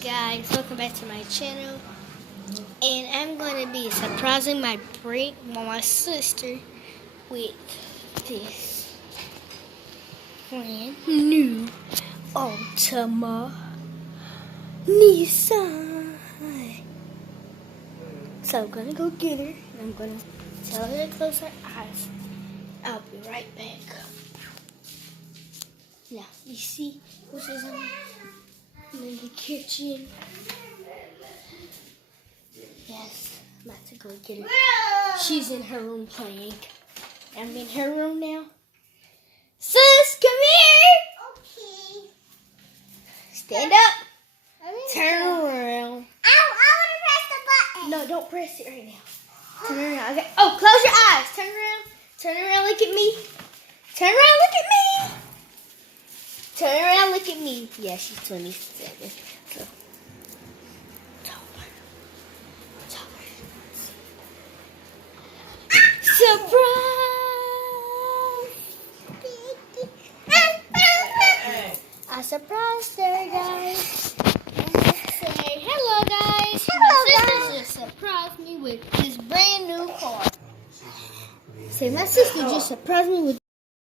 guys, welcome back to my channel, and I'm going to be surprising my sister with this brand new Altima Nissan. So I'm going to go get her, and I'm going to tell her to close her eyes. I'll be right back. Now, you see what is in the kitchen? Yes, I'm about to go get her. She's in her room playing. I'm in her room now. Sis, come here! Okay. Stand up. Turn around. I want to press the button. No, don't press it right now. Turn around. Okay. Oh, close your eyes. Turn around. Turn around, look at me. Turn around, look at me. Turn around, look at me. Yeah, she's 27. So, surprise! I surprised her, guys. Say hello, guys. My sister just surprised me with this brand new car. Say, my sister just surprised me with